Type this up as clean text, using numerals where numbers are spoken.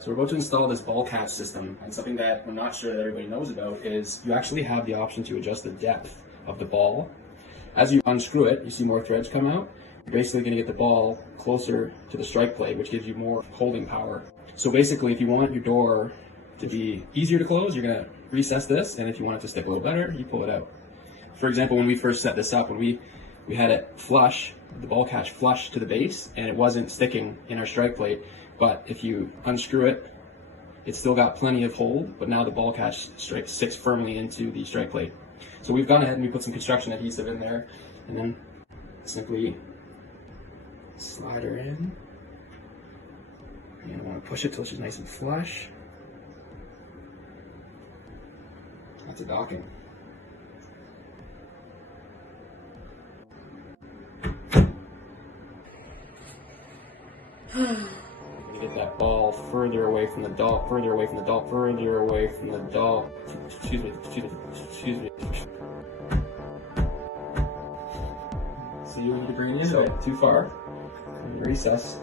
So we're about to install this ball catch system, and something that I'm not sure that everybody knows about is you actually have the option to adjust the depth of the ball. As you unscrew it, you see more threads come out. You're basically going to get the ball closer to the strike plate, which gives you more holding power. So basically, if you want your door to be easier to close, you're going to recess this, and if you want it to stick a little better, you pull it out. For example, when we first set this up, when we had it flush, the ball catch flush to the base, and it wasn't sticking in our strike plate. But if you unscrew it, it's still got plenty of hold, but now the ball catch sticks firmly into the strike plate. So we've gone ahead and we put some construction adhesive in there, and then simply slide her in. And I want to push it till she's nice and flush. That's a docking. Get that ball further away from the doll, further away from the doll, further away from the doll. Excuse me. So you need to bring it in, so too far. And recess.